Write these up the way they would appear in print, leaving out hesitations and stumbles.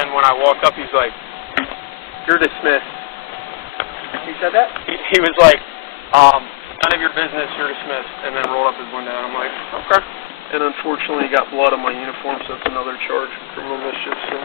And when I walked up, he's like, "You're dismissed." He said that? He was like, "None of your business, you're dismissed," and then rolled up his window, and I'm like, "Okay." And unfortunately, he got blood on my uniform, so it's another charge for criminal mischief. So.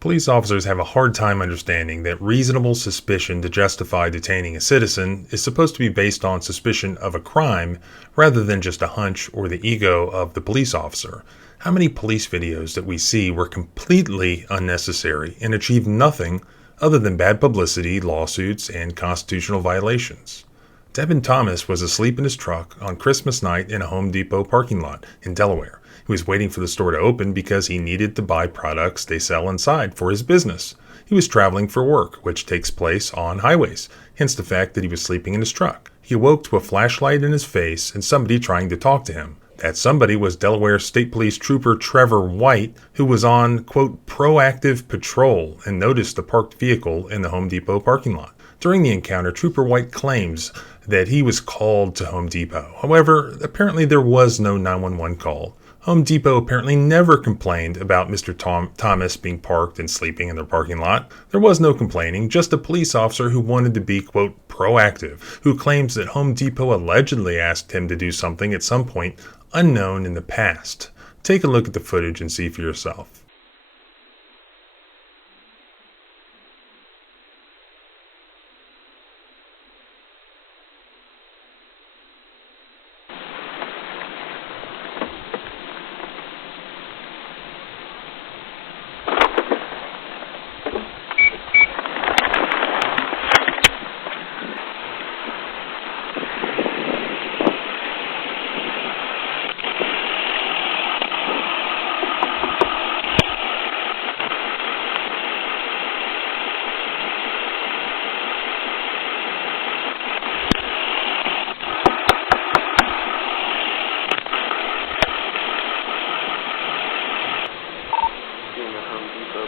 Police officers have a hard time understanding that reasonable suspicion to justify detaining a citizen is supposed to be based on suspicion of a crime rather than just a hunch or the ego of the police officer. How many police videos that we see were completely unnecessary and achieved nothing other than bad publicity, lawsuits, and constitutional violations? Devin Thomas was asleep in his truck on Christmas night in a Home Depot parking lot in Delaware. He was waiting for the store to open because he needed to buy products they sell inside for his business. He was traveling for work, which takes place on highways, hence the fact that he was sleeping in his truck. He awoke to a flashlight in his face and somebody trying to talk to him. That somebody was Delaware State Police Trooper Trevor White, who was on, quote, proactive patrol and noticed the parked vehicle in the Home Depot parking lot. During the encounter, Trooper White claims that he was called to Home Depot. However, apparently there was no 911 call. Home Depot apparently never complained about Mr. Thomas being parked and sleeping in their parking lot. There was no complaining, just a police officer who wanted to be, quote, proactive, who claims that Home Depot allegedly asked him to do something at some point unknown in the past. Take a look at the footage and see for yourself.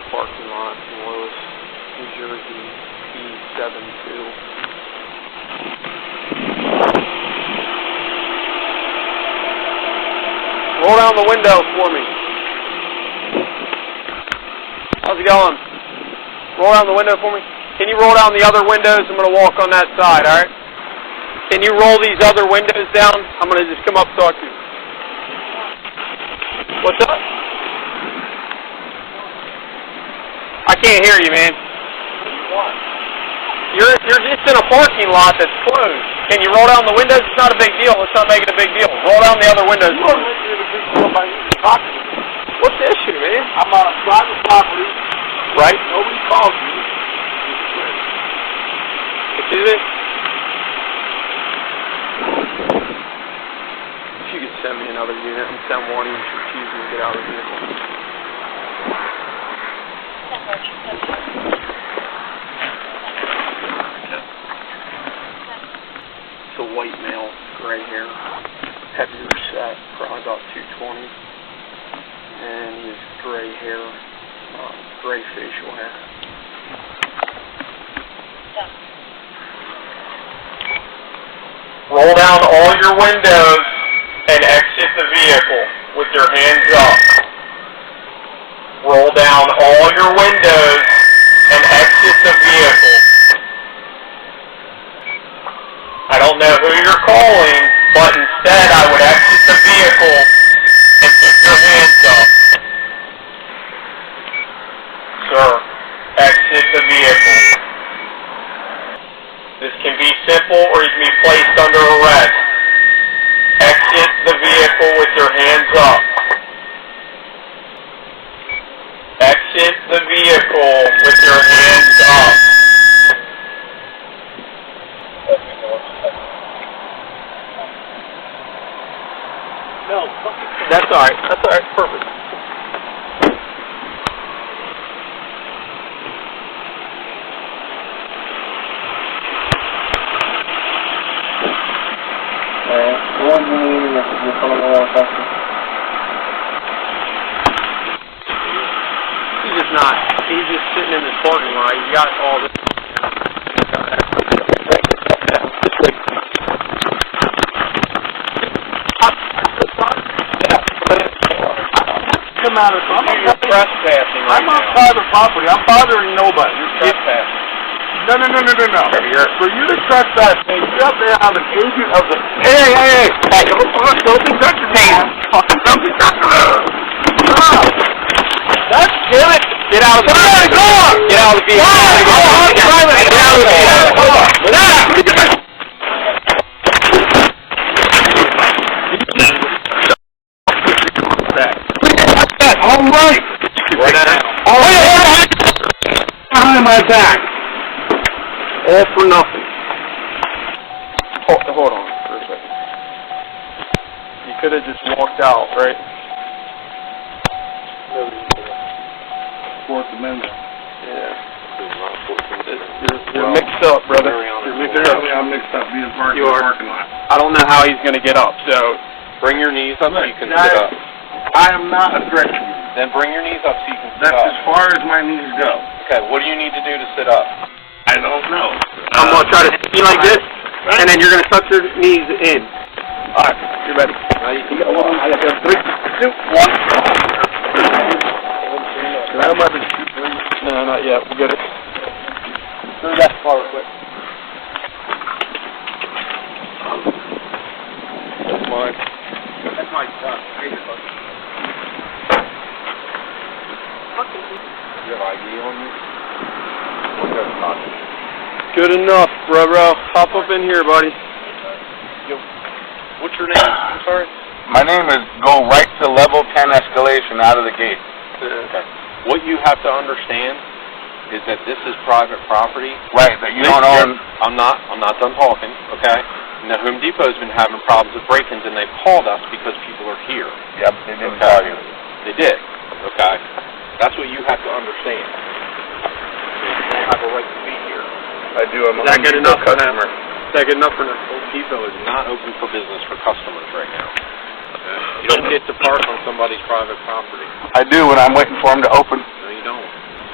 Parking lot in Lewis, New Jersey, P72. Roll down the window for me. How's it going? Roll down the window for me. Can you roll down the other windows? I'm going to walk on that side, all right? Can you roll these other windows down? I'm going to just come up and talk to you. What's up? I can't hear you, man. You're just in a parking lot that's closed. Can you roll down the windows? It's not a big deal. Let's not make it a big deal. Roll down the other windows. What's the issue, man? I'm on a private property. Right. Nobody called me. Is it? If you could send me another unit and send one each refusing to get out of the vehicle. It's a white male, gray hair, heavier set, probably about 220, and he has gray hair, gray facial hair. Roll down all your windows and exit the vehicle with your hands up. Roll down all your windows and exit the vehicle. I don't know who you're calling, but instead I would exit the vehicle and put your hands up. Sir, exit the vehicle. This can be simple or you can be placed under arrest. Exit the vehicle with your hands up. Exit the vehicle with your hands up. No, That's alright. That's alright. Perfect. He's just sitting in this parking lot. He's got all this. not You're trespassing right I'm on now. private property. I'm bothering nobody. You're trespassing. No. For you to trespass me, you have to have an agent of the... Hey, don't be such a man. Don't be such a man. Stop. That's it. Get out of the vehicle. Get out of the vehicle. Get out of the vehicle. All right. All right. Behind my back. All for nothing. Hold on for a second. You could have just walked out, right? Fourth Amendment. Yeah. You're mixed up, brother. You're mixed up. I'm mixed up being parked You in the are. parking lot. I don't know how he's going to get up, so bring your knees up so you can sit up. I am not a threat to you. Then bring your knees up so you can sit That's up. as far as my knees go. Okay, what do you need to do to sit up? I don't know. I'm going to try to be like this, and then you're going to tuck your knees in. All right, you're ready. Now you can go. 3, 2, 1. No, not yet. We'll get it. Do that far real quick. That's mine. That's my son. You have ID on you? Good enough, bro. Hop up in here, buddy. Yo, what's your name? I'm sorry. My name is go right to level 10 escalation out of the gate. Okay. What you have to understand is that this is private property. Right, that you don't own. I'm not done talking, okay? Now, Home Depot's been having problems with break-ins, and they've called us because people are here. Yep, they didn't call you. They did, okay? That's what you have to understand. You don't have a right to be here. I do. I'm a Is that good enough for now? customer. Is that good enough for now? Home Depot is not open for business for customers right now. Okay? You don't get to park on somebody's private property. I do when I'm waiting for them to open. No, you don't.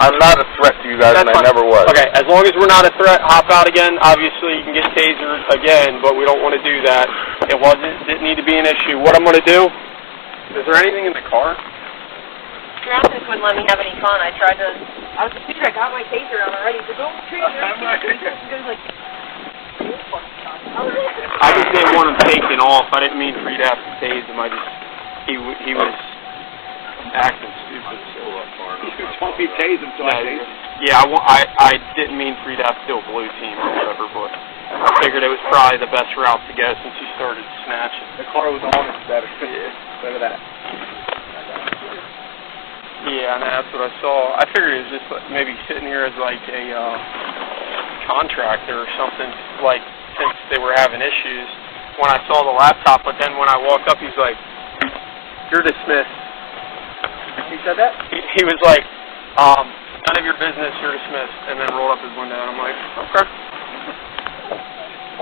I'm not a threat to you guys, and I never was. Okay, as long as we're not a threat, hop out again. Obviously, you can get tasered again, but we don't want to do that. Didn't need to be an issue. What I'm going to do, is there anything in the car? Traffic wouldn't let me have any fun. I was a teacher, I got my taser on already, so don't treat me like I just didn't want him taken off. I didn't mean for you to have to tase him. He was acting stupid. You told me tase him, so I tased him. Yeah, I didn't mean for you to have to do a blue team or whatever, but I figured it was probably the best route to go since you started snatching. The car was on, it's better. Better that. Yeah, and that's what I saw. I figured it was just like maybe sitting here as like a contractor or something, like since they were having issues when I saw the laptop, but then when I walked up, he's like, "You're dismissed." He said that? He was like, "None of your business, you're dismissed," and then rolled up his window, and I'm like, "Okay."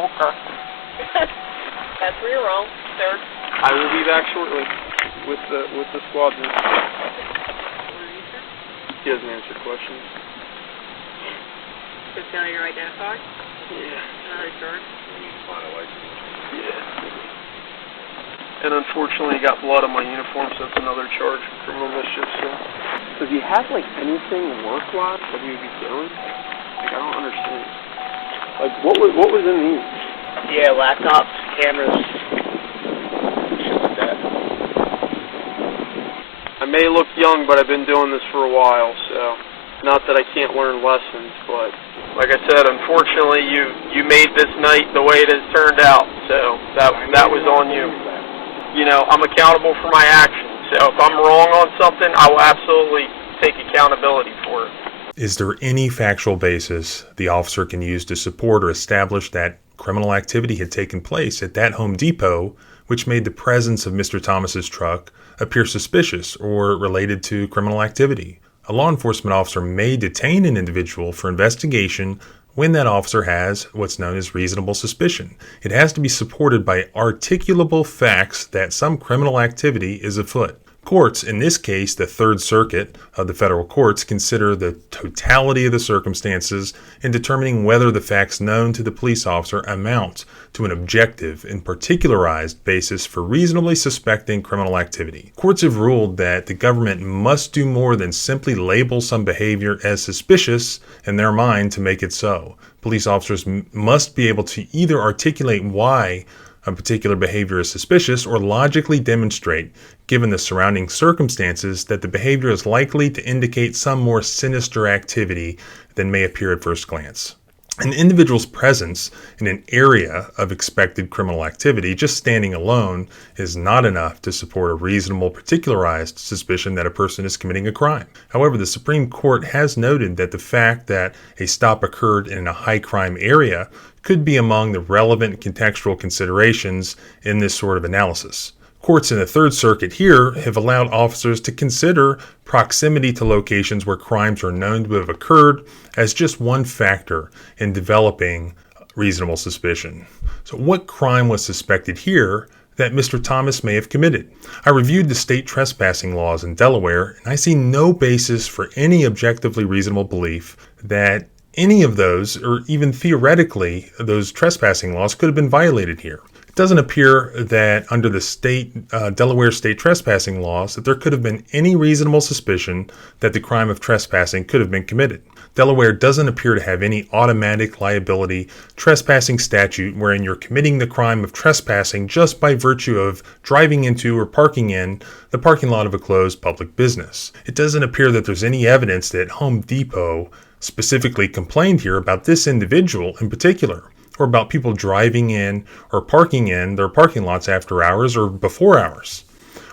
Okay. That's where you're wrong, sir. I will be back shortly with the squadron. He doesn't answer questions. Just failure to identify? Yeah. Another charge? Yeah. And unfortunately, he got blood on my uniform, so it's another charge for criminal mischief. So, does he have like anything work-wise that he would be doing? Like, I don't understand. Like, what was in these? Yeah, laptops, cameras. I may look young, but I've been doing this for a while, so not that I can't learn lessons, but like I said, unfortunately, you made this night the way it has turned out, so that was on you. You know, I'm accountable for my actions, so if I'm wrong on something, I will absolutely take accountability for it. Is there any factual basis the officer can use to support or establish that criminal activity had taken place at that Home Depot, which made the presence of Mr. Thomas's truck appear suspicious or related to criminal activity? A law enforcement officer may detain an individual for investigation when that officer has what's known as reasonable suspicion. It has to be supported by articulable facts that some criminal activity is afoot. Courts, in this case the Third Circuit of the federal courts, consider the totality of the circumstances in determining whether the facts known to the police officer amount to an objective and particularized basis for reasonably suspecting criminal activity. Courts have ruled that the government must do more than simply label some behavior as suspicious in their mind to make it so. Police officers must be able to either articulate why a particular behavior is suspicious or logically demonstrate, given the surrounding circumstances, that the behavior is likely to indicate some more sinister activity than may appear at first glance. An individual's presence in an area of expected criminal activity, just standing alone, is not enough to support a reasonable, particularized suspicion that a person is committing a crime. However, the Supreme Court has noted that the fact that a stop occurred in a high-crime area could be among the relevant contextual considerations in this sort of analysis. Courts in the Third Circuit here have allowed officers to consider proximity to locations where crimes are known to have occurred as just one factor in developing reasonable suspicion. So what crime was suspected here that Mr. Thomas may have committed? I reviewed the state trespassing laws in Delaware, and I see no basis for any objectively reasonable belief that any of those, or even theoretically, those trespassing laws could have been violated here. It doesn't appear that under the Delaware state trespassing laws that there could have been any reasonable suspicion that the crime of trespassing could have been committed. Delaware doesn't appear to have any automatic liability trespassing statute wherein you're committing the crime of trespassing just by virtue of driving into or parking in the parking lot of a closed public business. It doesn't appear that there's any evidence that Home Depot specifically complained here about this individual in particular, or about people driving in or parking in their parking lots after hours or before hours.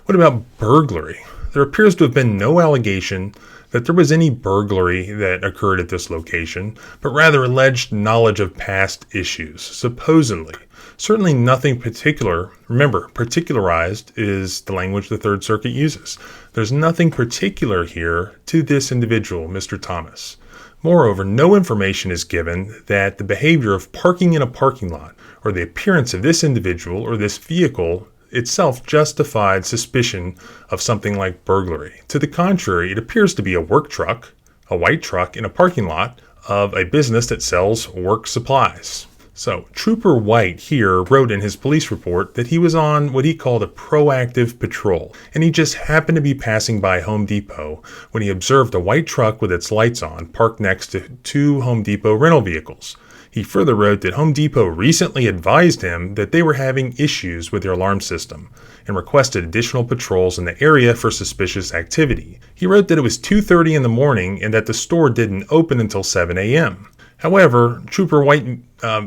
What about burglary? There appears to have been no allegation that there was any burglary that occurred at this location, but rather alleged knowledge of past issues, supposedly. Certainly nothing particular. Remember, particularized is the language the Third Circuit uses. There's nothing particular here to this individual, Mr. Thomas. Moreover, no information is given that the behavior of parking in a parking lot or the appearance of this individual or this vehicle itself justified suspicion of something like burglary. To the contrary, it appears to be a work truck, a white truck in a parking lot of a business that sells work supplies. So, Trooper White here wrote in his police report that he was on what he called a proactive patrol, and he just happened to be passing by Home Depot when he observed a white truck with its lights on parked next to two Home Depot rental vehicles. He further wrote that Home Depot recently advised him that they were having issues with their alarm system and requested additional patrols in the area for suspicious activity. He wrote that it was 2:30 in the morning and that the store didn't open until 7 a.m. However, Trooper White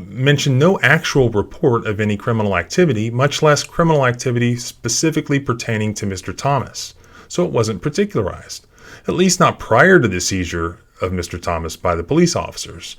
mentioned no actual report of any criminal activity, much less criminal activity specifically pertaining to Mr. Thomas. So it wasn't particularized, at least not prior to the seizure of Mr. Thomas by the police officers.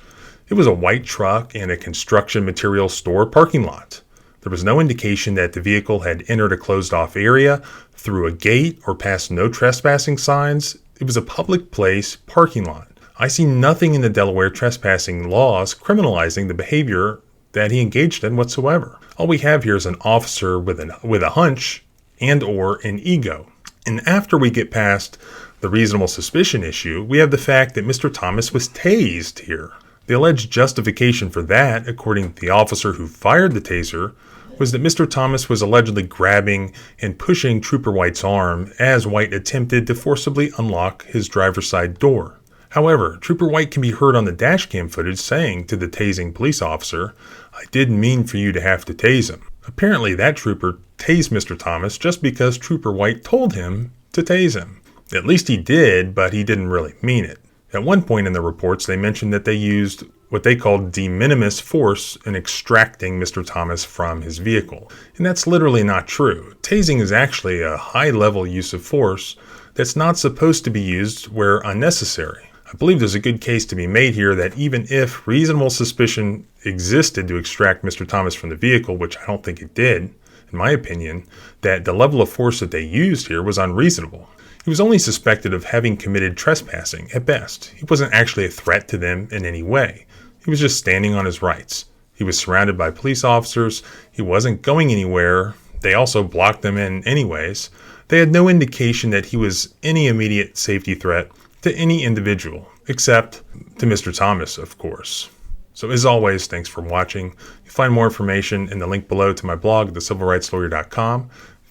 It was a white truck in a construction material store parking lot. There was no indication that the vehicle had entered a closed-off area, through a gate, or past no trespassing signs. It was a public place parking lot. I see nothing in the Delaware trespassing laws criminalizing the behavior that he engaged in whatsoever. All we have here is an officer with a hunch and or an ego. And after we get past the reasonable suspicion issue, we have the fact that Mr. Thomas was tased here. The alleged justification for that, according to the officer who fired the taser, was that Mr. Thomas was allegedly grabbing and pushing Trooper White's arm as White attempted to forcibly unlock his driver's side door. However, Trooper White can be heard on the dashcam footage saying to the tasing police officer, "I didn't mean for you to have to tase him." Apparently that trooper tased Mr. Thomas just because Trooper White told him to tase him. At least he did, but he didn't really mean it. At one point in the reports, they mentioned that they used what they called de minimis force in extracting Mr. Thomas from his vehicle. And that's literally not true. Tasing is actually a high-level use of force that's not supposed to be used where unnecessary. I believe there's a good case to be made here that even if reasonable suspicion existed to extract Mr. Thomas from the vehicle, which I don't think it did, in my opinion, that the level of force that they used here was unreasonable. He was only suspected of having committed trespassing at best. He wasn't actually a threat to them in any way. He was just standing on his rights. He was surrounded by police officers. He wasn't going anywhere. They also blocked them in anyways. They had no indication that he was any immediate safety threat to any individual, except to Mr. Thomas, of course. So as always, thanks for watching. You'll find more information in the link below to my blog, thecivilrightslawyer.com.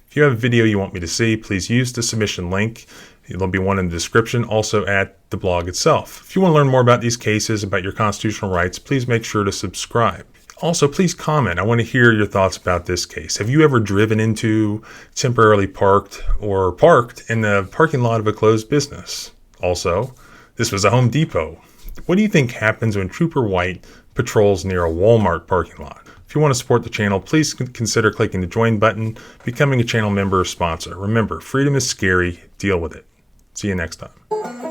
If you have a video you want me to see, please use the submission link. There'll be one in the description, also at the blog itself. If you want to learn more about these cases, about your constitutional rights, please make sure to subscribe. Also, please comment. I want to hear your thoughts about this case. Have you ever driven into, temporarily parked, or parked in the parking lot of a closed business? Also, this was a Home Depot. What do you think happens when Trooper White patrols near a Walmart parking lot? If you want to support the channel, please consider clicking the join button, becoming a channel member or sponsor. Remember, freedom is scary. Deal with it. See you next time.